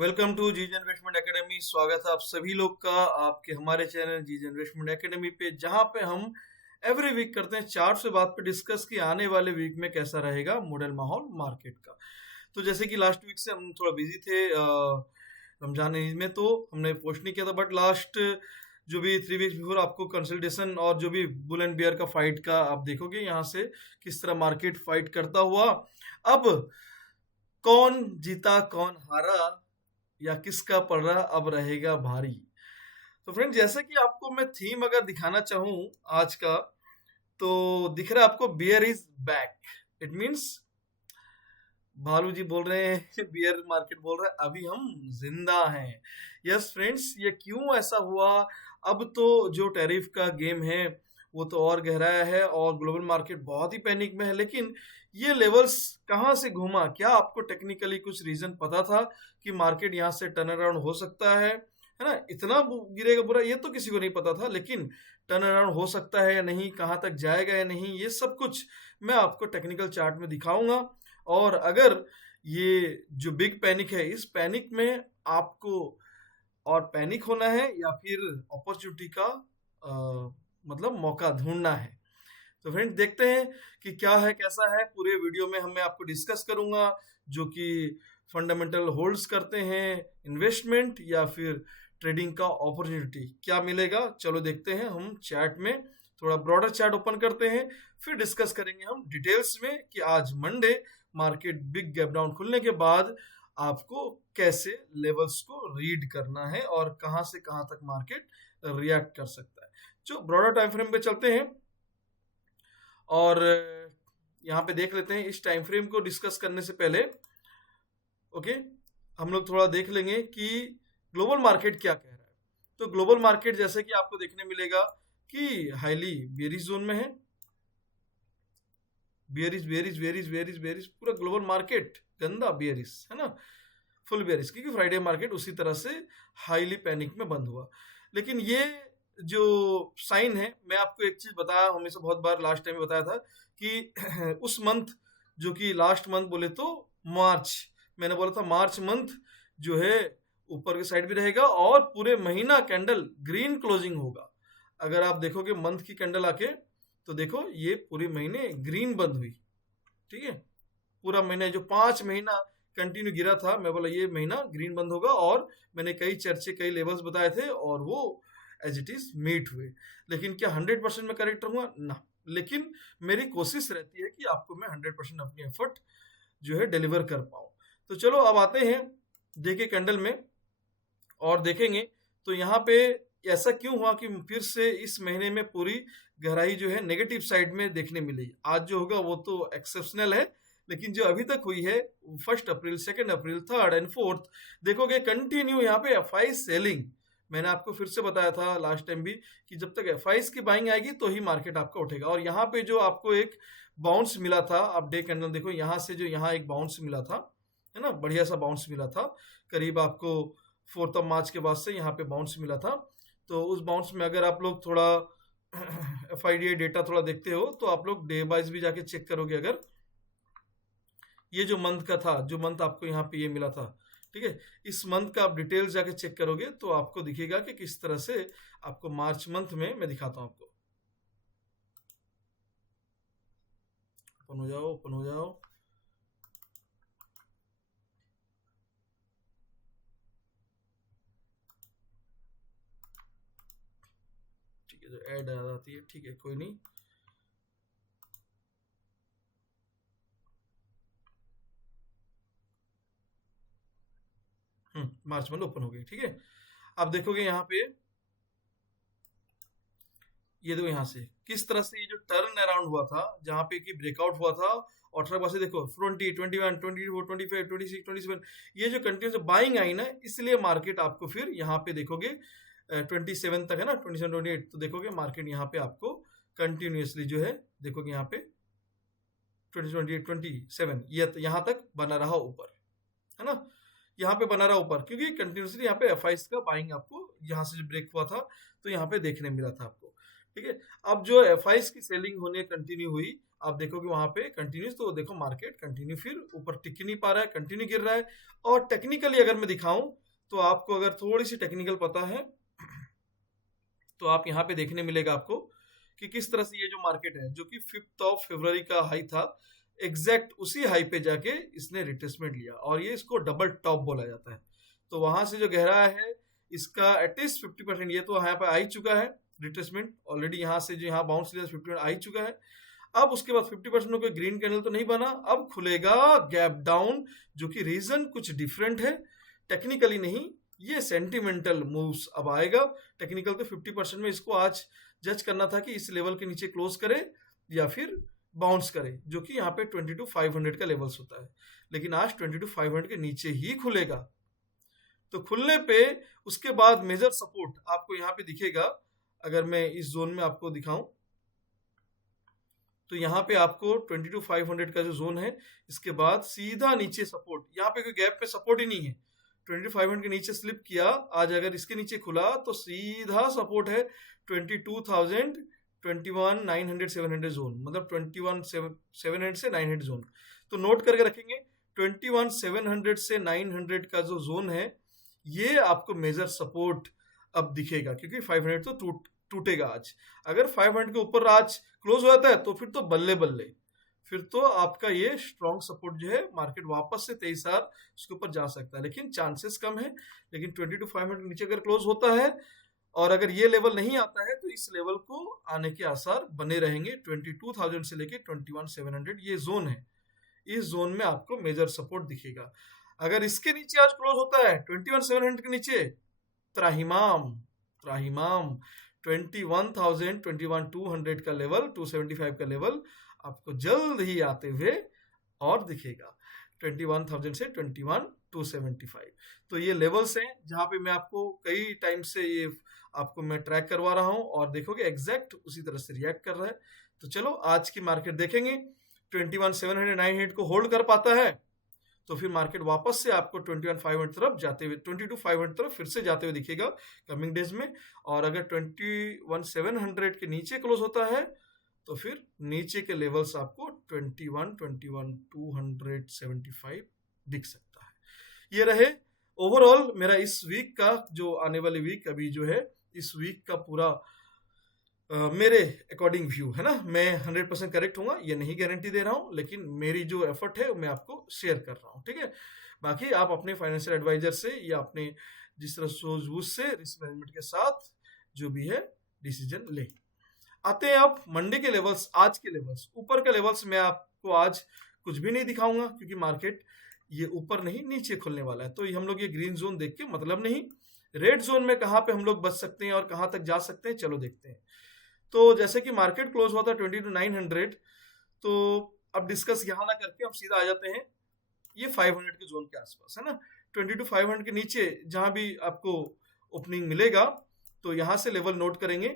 Welcome to जीज investment academy. स्वागत है आप सभी लोग का आपके हमारे चैनल जीज इन्वेस्टमेंट एकेडमी पे, जहां पे हम एवरी वीक करते हैं चार्ट से बात पे डिस्कस कि आने वाले वीक में कैसा रहेगा मॉडल माहौल मार्केट का। तो जैसे कि लास्ट वीक से हम थोड़ा बिजी थे रमजान ईद में, तो हमने पोस्ट नहीं किया था, बट लास्ट जो भी 3 वीक्स बिफोर आपको कंसल्टेशन और जो भी बुल एंड बियर का फाइट का आप देखोगे यहाँ से किस तरह मार्केट फाइट करता हुआ। अब कौन जीता कौन हारा या किसका पड़ रहा अब रहेगा भारी। तो फ्रेंड, जैसे कि आपको मैं थीम अगर दिखाना चाहूं आज का, तो दिख रहा है आपको bear is back. It means भालू जी बोल रहे हैं बियर मार्केट बोल रहा है अभी हम जिंदा हैं। यस फ्रेंड्स, ये क्यों ऐसा हुआ? अब तो जो टैरिफ का गेम है वो तो और गहराया है और ग्लोबल मार्केट बहुत ही पैनिक में है। लेकिन ये लेवल्स कहाँ से घूमा? क्या आपको टेक्निकली कुछ रीजन पता था कि मार्केट यहाँ से टर्न अराउंड हो सकता है ना? इतना गिरेगा बुरा ये तो किसी को नहीं पता था, लेकिन टर्न अराउंड हो सकता है या नहीं, कहाँ तक जाएगा या नहीं, ये सब कुछ मैं आपको टेक्निकल चार्ट में दिखाऊंगा। और अगर ये जो बिग पैनिक है, इस पैनिक में आपको और पैनिक होना है या फिर अपॉर्चुनिटी का मतलब मौका ढूंढना है। तो फ्रेंड, देखते हैं कि क्या है कैसा है। पूरे वीडियो में मैं आपको डिस्कस करूंगा जो कि फंडामेंटल होल्ड्स करते हैं इन्वेस्टमेंट या फिर ट्रेडिंग का अपॉर्चुनिटी क्या मिलेगा। चलो देखते हैं, हम चार्ट में थोड़ा ब्रॉडर चार्ट ओपन करते हैं, फिर डिस्कस करेंगे हम डिटेल्स में कि आज Monday market big gap down खुलने के बाद आपको कैसे लेवल्स को रीड करना है और कहां से कहां तक मार्केट रिएक्ट कर सकता है। जो ब्रॉडर टाइम फ्रेम पे चलते हैं और यहाँ पे देख लेते हैं। इस टाइम फ्रेम को डिस्कस करने से पहले ओके, हम लोग थोड़ा देख लेंगे कि ग्लोबल मार्केट क्या कह रहा है। तो ग्लोबल मार्केट जैसे कि आपको देखने मिलेगा कि हाईली बेरिश जोन में है। Bearish bearish bearish bearish bearish, पूरा ग्लोबल मार्केट गंदा बेरिश है ना, फुल बेरिश, क्योंकि फ्राइडे मार्केट उसी तरह से हाईली पैनिक में बंद हुआ। लेकिन ये जो साइन है, मैं आपको एक चीज बताया हमेशा, बहुत बार लास्ट टाइम बताया था कि उस मंथ जो कि लास्ट मंथ बोले तो मार्च, मैंने बोला था मार्च मंथ जो है ऊपर के साइड भी रहेगा और पूरे महीना कैंडल ग्रीन क्लोजिंग होगा। अगर आप देखोगे मंथ की कैंडल आके, तो देखो ये पूरे महीने ग्रीन बंद हुई। ठीक है, पूरा महीना जो 5 महीना कंटिन्यू गिरा था, मैं बोला ये महीना ग्रीन बंद होगा और मैंने कई चर्चे कई लेवल्स बताए थे और वो एज इट इज मीट हुए। लेकिन क्या 100% में करेक्ट रहूंगा ना, लेकिन मेरी कोशिश रहती है कि आपको मैं 100% अपनी एफर्ट जो है डिलीवर कर पाऊँ। तो चलो अब आते हैं देखिए कैंडल में और देखेंगे तो यहाँ पे ऐसा क्यों हुआ कि फिर से इस महीने में पूरी गहराई जो है नेगेटिव साइड में देखने मिली। आज जो होगा वो तो एक्सेप्शनल है, लेकिन जो अभी तक हुई है 1 अप्रैल 2 अप्रैल 3 एंड 4 देखोगे कंटिन्यू यहाँ पे एफआई सेलिंग। मैंने आपको फिर से बताया था लास्ट टाइम भी कि जब तक एफआई की बाइंग आएगी तो ही मार्केट आपका उठेगा। और यहाँ पे जो आपको एक बाउंस मिला था, आप डे कैंडल देखो, यहाँ से जो यहाँ एक बाउंस मिला था है ना, बढ़िया सा बाउंस मिला था, करीब आपको 4 मार्च के बाद से यहाँ पे बाउंस मिला था। तो उस बाउंस में अगर आप लोग थोड़ा एफआईडीआई डेटा थोड़ा देखते हो तो आप लोग डे वाइज भी जाके चेक करोगे। अगर ये जो मंथ का था, जो मंथ आपको यहाँ पे ये मिला था, ठीक है, इस मंथ का आप डिटेल्स जाके चेक करोगे तो आपको दिखेगा कि किस तरह से आपको मार्च मंथ में मैं दिखाता हूँ आपको। ओपन हो जाओ, ओपन हो जाओ। ठीक है, जो ऐड आ जाती है, ठीक है, कोई नहीं। मार्च मंथ ओपन हो गई, ठीक है। आप देखोगे यहाँ पे, ये देखो यहाँ से किस तरह से ये जो टर्न अराउंड हुआ था, जहाँ पे कि ब्रेकआउट हुआ था और थोड़ा पास देखो 20, 21, 24, 25, 26, 27, ये जो कंटिन्यूस बाइंग आई ना, इसलिए मार्केट आपको फिर यहाँ पे देखोगे 27 तक है ना, 27, 28, तो देखोगे मार्केट यहाँ पे आपको कंटिन्यूसली जो है देखोगे यहाँ पे 20, 28, 27 ये यहाँ तक बना रहा ऊपर है ना, यहाँ पे बना रहा ऊपर, क्योंकि कंटिन्यूसली यहाँ पे एफआईस का बाइंग आपको यहाँ से जो ब्रेक हुआ था तो यहाँ पे देखने मिला था आपको। ठीक है, अब जो एफआईस की सेलिंग होने कंटिन्यू हुई आप देखोगे वहां पे कंटिन्यूस, तो देखो मार्केट कंटिन्यू फिर ऊपर टिक नहीं पा रहा है, कंटिन्यू गिर रहा है। और टेक्निकली अगर मैं दिखाऊं तो आपको अगर थोड़ी सी टेक्निकल पता है तो आप यहाँ पे देखने मिलेगा आपको कि किस तरह से ये जो मार्केट है जो कि 5 फरवरी का हाई था, एग्जैक्ट उसी हाई पे जाके इसने रिट्रेसमेंट लिया और ये इसको डबल टॉप बोला जाता है। तो वहां से जो गहरा है इसका एटलीस्ट 50%, ये तो यहाँ पे आ ही चुका है रिट्रेसमेंट ऑलरेडी, यहाँ से जो यहाँ बाउंस लिया 50% आ ही चुका है। अब उसके बाद 50% में कोई ग्रीन कैंडल तो नहीं बना, अब खुलेगा गैप डाउन, जो कि रीजन कुछ डिफरेंट है, टेक्निकली नहीं, ये सेंटिमेंटल मूव्स अब आएगा। टेक्निकल तो 50% में इसको आज जज करना था कि इस लेवल के नीचे क्लोज करे या फिर बाउंस करे, जो कि यहाँ पे 22,500 का लेवल्स होता है, लेकिन आज 22,500 के नीचे ही खुलेगा। तो खुलने पे उसके बाद मेजर सपोर्ट आपको यहाँ पे दिखेगा। अगर मैं इस जोन में आपको दिखाऊं तो यहाँ पे आपको 22,500 का जो जोन है, इसके बाद सीधा नीचे सपोर्ट, यहाँ पे कोई गैप पे सपोर्ट ही नहीं है, 2500 के नीचे स्लिप किया, आज अगर इसके नीचे खुला तो सीधा सपोर्ट है 22,000, 21,900, 700 जोन, मतलब 21,700 से 900 जोन। तो नोट करके रखेंगे 21,700 से 900 का जो जोन है ये आपको मेजर सपोर्ट अब दिखेगा, क्योंकि 500 तो टूटेगा आज। अगर 500 के ऊपर आज क्लोज हो जाता है तो फिर तो बल्ले बल्ले, फिर तो आपका ये स्ट्रॉन्ग सपोर्ट जो है मार्केट वापस से 23,000 उसके ऊपर जा सकता है, लेकिन चांसेस कम है। लेकिन 22,500 के नीचे अगर क्लोज होता है और अगर ये लेवल नहीं आता है तो इस लेवल को आने के आसार बने रहेंगे। 22,000 से लेके 21,700 ये जोन है, इस जोन में आपको मेजर सपोर्ट दिखेगा। अगर इसके नीचे आज क्लोज होता है 21,700 के नीचे, त्राहिमाम त्राहिमाम 21,000, 21,200 का लेवल, 275 का लेवल आपको जल्द ही आते हुए और दिखेगा 21,000 से 21,275। तो ये लेवल्स हैं जहां पे मैं आपको कई टाइम से ये आपको मैं ट्रैक करवा रहा हूं और देखोगे एग्जैक्ट उसी तरह से रिएक्ट कर रहा है। तो चलो आज की मार्केट देखेंगे, 21,700, 900 को होल्ड कर पाता है तो फिर मार्केट वापस से आपको 21,500 तरफ जाते हुए, 22,500 तरफ फिर से जाते हुए दिखेगा कमिंग डेज में। और अगर 21,700 के नीचे क्लोज होता है तो फिर नीचे के लेवल्स आपको 21,275 दिख सकता है। ये रहे ओवरऑल मेरा इस वीक का, जो आने वाली वीक अभी जो है, इस वीक का पूरा मेरे अकॉर्डिंग व्यू है ना। मैं 100% करेक्ट होऊंगा ये नहीं गारंटी दे रहा हूं, लेकिन मेरी जो एफर्ट है मैं आपको शेयर कर रहा हूं, ठीक है। बाकी आप अपने फाइनेंशियल एडवाइजर से या अपने जिस तरह सूझबूझ से रिस्क मैनेजमेंट के साथ जो भी है डिसीजन ले। आते हैं अब मंडे के लेवल्स, आज के लेवल्स, ऊपर के लेवल्स मैं आपको आज कुछ भी नहीं दिखाऊंगा क्योंकि मार्केट ये ऊपर नहीं नीचे खुलने वाला है। तो हम लोग ये ग्रीन जोन देख के मतलब नहीं, रेड जोन में कहाँ पे हम लोग बच सकते हैं और कहाँ तक जा सकते हैं, चलो देखते हैं। तो जैसे कि मार्केट क्लोज हुआ था 22,900, तो अब डिस्कस यहाँ ना करके हम सीधा आ जाते हैं ये 500 के जोन के आसपास, है ना। 22,500 के नीचे जहां भी आपको ओपनिंग मिलेगा तो यहां से लेवल नोट करेंगे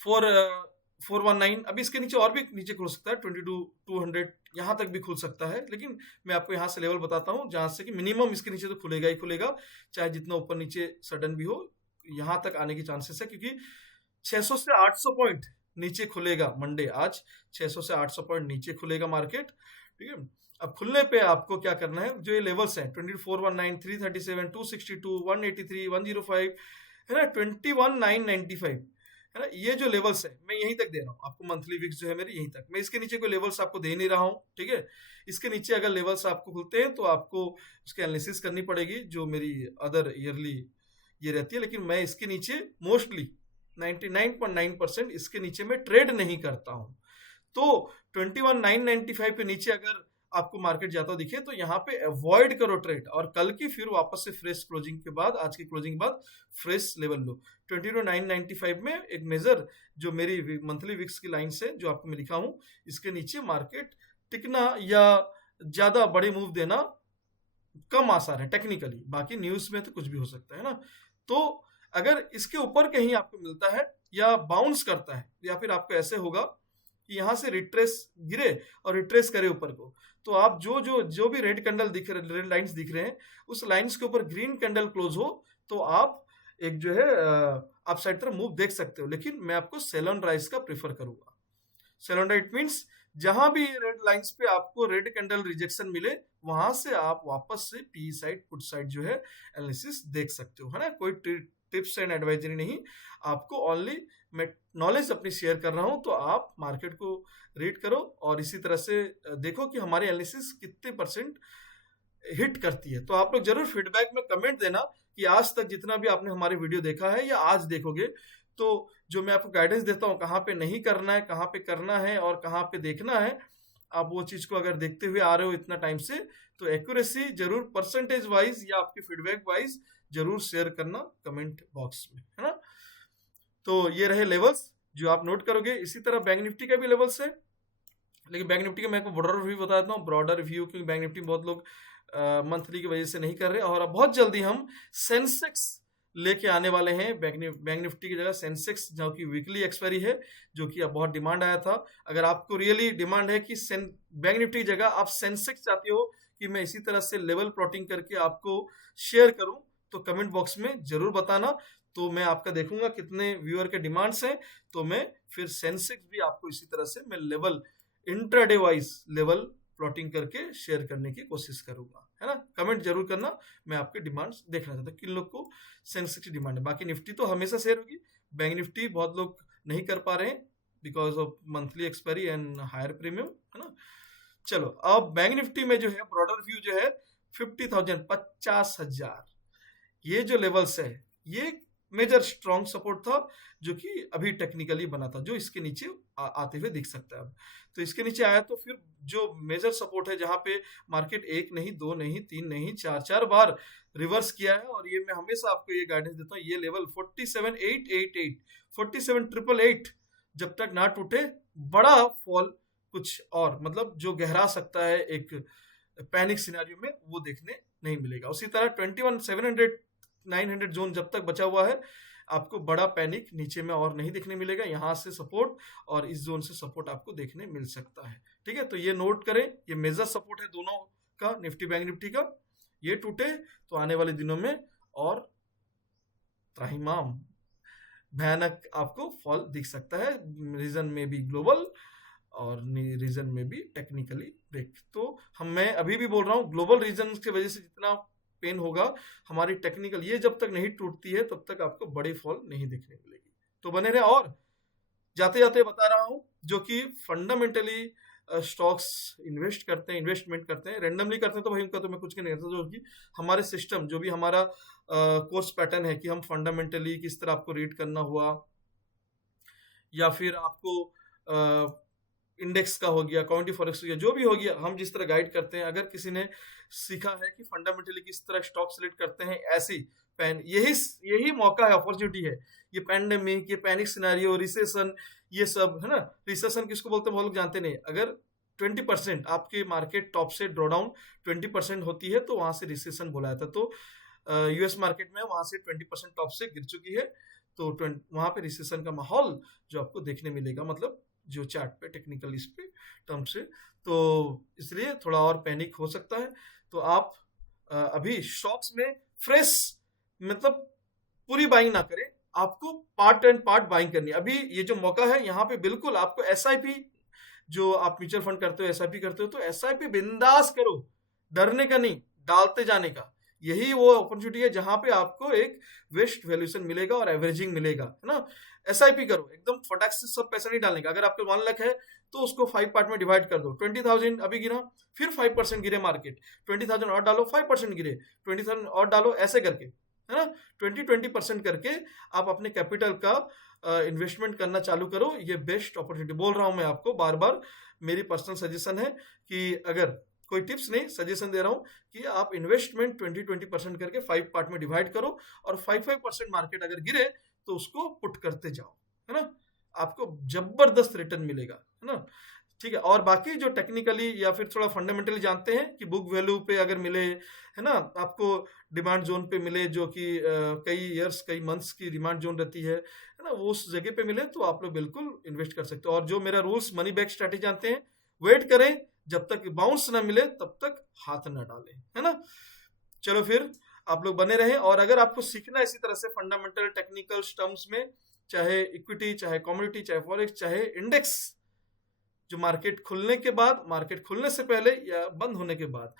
419। अभी इसके नीचे और भी नीचे खुल सकता है, 22,200 यहाँ तक भी खुल सकता है, लेकिन मैं आपको यहाँ से लेवल बताता हूँ जहां से कि मिनिमम इसके नीचे तो खुलेगा ही खुलेगा, चाहे जितना ऊपर नीचे सडन भी हो, यहाँ तक आने की चांसेस है। क्योंकि 600 से 800 पॉइंट नीचे खुलेगा मंडे, आज 600 से 800 पॉइंट नीचे खुलेगा मार्केट, ठीक है। अब खुलने पे आपको क्या करना है, जो ये लेवल्स हैं 2419, 337, 262, 183, 105, है ना, 21,995, है ना, ये जो लेवल्स है मैं यहीं तक दे रहा हूँ आपको। मंथली विक्स जो है मेरी यहीं तक, मैं इसके नीचे कोई लेवल्स आपको दे नहीं रहा हूँ, ठीक है। इसके नीचे अगर लेवल्स आपको खुलते हैं तो आपको उसकी एनालिसिस करनी पड़ेगी, जो मेरी अदर ईयरली ये रहती है, लेकिन मैं इसके नीचे मोस्टली 99.9% इसके नीचे मैं ट्रेड नहीं करता हूं। तो 21,995 के नीचे अगर आपको मार्केट जाता दिखे तो यहाँ पे अवॉइड करो ट्रेड, और कल की फिर वापस से फ्रेश क्लोजिंग के बाद, आज की क्लोजिंग के बाद फ्रेश लेवल लो 22,995 में। एक मेजर जो मेरी मंथली विक्स की लाइन से जो आपको मैं लिखा हूं, इसके नीचे मार्केट टिकना या ज्यादा बड़े मूव देना कम आसार है टेक्निकली, बाकी न्यूज में तो कुछ भी हो सकता है ना। तो अगर इसके ऊपर कहीं आपको मिलता है या बाउंस करता है, या फिर आपको ऐसे होगा कि यहां से रिट्रेस गिरे और रिट्रेस करे ऊपर को, तो आप जो भी रेड कैंडल दिख रहे, रेड लाइंस दिख रहे हैं, उस लाइंस के ऊपर ग्रीन कैंडल क्लोज हो तो आप एक जो है अपसाइड तरफ मूव देख सकते हो। लेकिन मैं आपको सेल ऑन राइज का प्रेफर करूंगा। सेल ऑन इट मीन्स जहां भी रेड लाइंस पे आपको रेड कैंडल रिजेक्शन मिले वहां से आप वापस से पी साइड पुट साइड जो है एनालिसिस देख सकते हो, है ना। कोई टिप्स एंड एडवाइजरी नहीं, आपको ओनली मैं नॉलेज अपनी शेयर कर रहा हूं। तो आप मार्केट को रीड करो और इसी तरह से देखो कि हमारी एनालिसिस कितने परसेंट हिट करती है। तो आप लोग जरूर फीडबैक में कमेंट देना कि आज तक जितना भी आपने हमारे वीडियो देखा है या आज देखोगे, तो जो मैं आपको गाइडेंस देता हूँ कहाँ पे नहीं करना है, कहाँ पे करना है और कहाँ पे देखना है, आप वो चीज को अगर देखते हुए आ रहे हो इतना टाइम से, तो एक्यूरेसी जरूर परसेंटेज वाइज या आपके फीडबैक वाइज जरूर शेयर करना कमेंट बॉक्स में, है ना। तो ये रहे लेवल्स जो आप नोट करोगे। इसी तरह बैंक निफ्टी का भी लेवल्स है, लेकिन बैंक निफ्टी का मैं आपको ब्रॉडर रिव्यू बता देता हूँ, ब्रॉडर रिव्यू, क्योंकि बैंक निफ्टी बहुत लोग मंथली की वजह से नहीं कर रहे। और अब बहुत जल्दी हम सेंसेक्स लेके आने वाले हैं बैंक निफ्टी की जगह सेंसेक्स, जो कि वीकली एक्सपायरी है, जो कि अब बहुत डिमांड आया था। अगर आपको रियली डिमांड है कि बैंक निफ्टी की जगह आप सेंसेक्स चाहते हो कि मैं इसी तरह से लेवल प्लॉटिंग करके आपको शेयर करूं, तो कमेंट बॉक्स में जरूर बताना। तो मैं आपका देखूंगा कितने व्यूअर के डिमांड्स हैं, तो मैं फिर सेंसेक्स भी आपको इसी तरह से मैं level intraday wise level plotting करके शेयर करने की कोशिश करूंगा, है ना। कमेंट जरूर करना, मैं आपके डिमांड्स देखना चाहता हूँ किन लोग को सेंसेक्स की डिमांड है। बाकी निफ्टी तो हमेशा शेयर होगी, बैंक निफ्टी बहुत लोग नहीं कर पा रहे हैं because of monthly expiry and higher premium, है ना। चलो अब बैंक निफ्टी में जो है ब्रॉडर व्यू जो है 50,000 50,000 ये जो लेवल्स है, ये मेजर स्ट्रॉन्ग सपोर्ट था जो कि अभी टेक्निकली बना था, जो इसके नीचे आते हुए दिख सकता है। अब तो इसके नीचे आया तो फिर जो मेजर सपोर्ट है जहां पे मार्केट एक नहीं, दो नहीं, तीन नहीं, चार बार रिवर्स किया है, और ये मैं हमेशा आपको ये गाइडेंस देता हूँ, ये लेवल 47,888 47,888 जब तक ना टूटे, बड़ा फॉल कुछ और मतलब जो गहरा सकता है एक पैनिक सिनेरियो में, वो देखने नहीं मिलेगा। उसी तरह 21,700 900 जोन जब तक बचा हुआ है, आपको बड़ा पैनिक नीचे में और नहीं देखने मिलेगा। यहाँ से सपोर्ट और इस जोन से सपोर्ट आपको देखने मिल सकता है, ठीक है। तो ये नोट करें, ये मेजर सपोर्ट है दोनों का, निफ्टी बैंक निफ्टी का। ये टूटे तो आने वाले दिनों में और त्राहिमाम भयानक आपको फॉल दिख सकता है, रीजन में भी ग्लोबल और रीजन में भी टेक्निकली ब्रेक। तो मैं अभी भी बोल रहा हूँ, ग्लोबल रीजन की वजह से जितना पेन होगा, हमारी टेक्निकल ये जब तक नहीं टूटती है तब तक आपको बड़ी फॉल नहीं देखने मिलेगी। तो बने रहे। और जाते जाते बता रहा हूं, जो कि फंडामेंटली स्टॉक्स इन्वेस्टमेंट करते हैं, रेंडमली करते हैं तो भाई उनका तो मैं कुछ नहीं करता। जो कि हमारे सिस्टम, जो भी हमारा कोर्स पैटर्न है कि हम फंडामेंटली किस तरह आपको रीड करना हुआ, या फिर आपको इंडेक्स का हो गया, कम्युनिटी फॉरेक्स हो गया, जो भी हो गया, हम जिस तरह गाइड करते हैं। अगर किसी ने सीखा है कि फंडामेंटली किस तरह स्टॉक सेलेक्ट करते हैं, ऐसी यही मौका है, अपॉर्चुनिटी है। ये पैंडेमिक, ये पैनिक सिनेरियो, रिसेशन, ये सब है ना। रिसेशन किसको बोलते हैं बहुत लोग जानते नहीं। अगर 20% आपके मार्केट टॉप से ड्रॉडाउन 20% होती है तो वहां से रिसेशन बोला जाता है। तो यूएस मार्केट में वहां से 20% टॉप से गिर चुकी है, तो वहां पे रिसेशन का माहौल जो आपको देखने मिलेगा, मतलब जो चार्ट पे टेक्निकल इस पे टर्म से, तो इसलिए थोड़ा और पैनिक हो सकता है। तो आप अभी स्टॉक्स में फ्रेश मतलब पूरी बाइंग ना करें, आपको पार्ट एंड पार्ट बाइंग करनी है। अभी ये जो मौका है, यहाँ पे बिल्कुल आपको एसआईपी, जो आप म्यूचुअल फंड करते हो, एसआईपी करते हो, तो एसआईपी बिंदास करो, डरने का नहीं, डालते जाने का। यही वो अपॉर्चुनिटी है जहां पे आपको एक वेस्ट वैल्यूएशन मिलेगा और एवरेजिंग मिलेगा, है ना। एसआईपी करो, एकदम फटाक से सब पैसा नहीं डालने का। अगर आपके 1 लाख है तो उसको 5 पार्ट में डिवाइड कर दो। 20,000 अभी गिरा, फिर 5% गिरे मार्केट, 20,000 और डालो, 5% गिरे, 20,000 और डालो, ऐसे करके, है ना। 20% करके आप अपने कैपिटल का इन्वेस्टमेंट करना चालू करो। ये बेस्ट अपॉर्चुनिटी बोल रहा हूं मैं आपको बार बार, मेरी पर्सनल सजेशन है कि अगर कोई टिप्स नहीं, सजेशन दे रहा हूं कि आप इन्वेस्टमेंट 20% करके 5 पार्ट में डिवाइड करो, और 5% मार्केट अगर गिरे तो उसको पुट करते जाओ, है ना। आपको जबरदस्त रिटर्न मिलेगा, है ना, ठीक है। और बाकी जो टेक्निकली या फिर थोड़ा फंडामेंटली जानते हैं कि बुक वैल्यू पे अगर मिले, है ना, आपको डिमांड जोन पे मिले, जो कि कई ईयर्स कई मंथ्स की डिमांड जोन रहती है ना, वो उस जगह पे मिले तो आप लोग बिल्कुल इन्वेस्ट कर सकते हो। और जो मेरा रूल्स मनी बैक स्ट्रैटेजी जानते हैं, वेट करें जब तक बाउंस ना मिले तब तक हाथ ना डालें, है ना। चलो फिर आप लोग बने रहे। और अगर आपको सीखना इसी तरह से फंडामेंटल टेक्निकल टर्म्स में, चाहे इक्विटी, चाहे कमोडिटी, चाहे फॉरेक्स, चाहे इंडेक्स, जो मार्केट खुलने के बाद, मार्केट खुलने से पहले या बंद होने के बाद,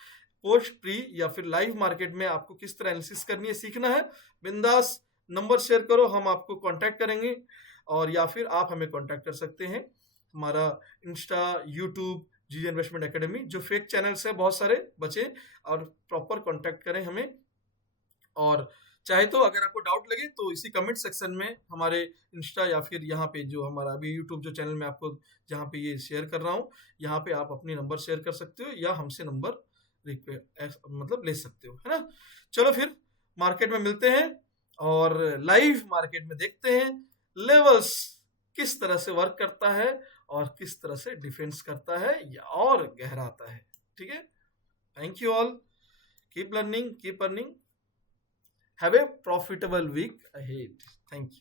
पोस्ट, प्री या फिर लाइव मार्केट में आपको किस तरह एनालिसिस करनी है सीखना है, बिंदास नंबर शेयर करो, हम आपको कांटेक्ट करेंगे, और या फिर आप हमें कांटेक्ट कर सकते हैं। हमारा इंस्टा, यूट्यूब, जीजे इन्वेस्टमेंट एकेडमी, जो फेक चैनल्स है बहुत सारे, बचे और प्रॉपर कांटेक्ट करें हमें। और चाहे तो अगर आपको डाउट लगे तो इसी कमेंट सेक्शन में हमारे इंस्टा या फिर यहाँ पे जो हमारा अभी यूट्यूब जो चैनल में आपको जहाँ पे ये शेयर कर रहा हूँ, यहाँ पे आप अपनी नंबर शेयर कर सकते हो या हमसे नंबर मतलब ले सकते हो, है ना। चलो फिर मार्केट में मिलते हैं और लाइव मार्केट में देखते हैं लेवल्स किस तरह से वर्क करता है और किस तरह से डिफेंस करता है या और गहराता है। ठीक है, thank you all, keep learning, keep earning, have a profitable week ahead, thank you.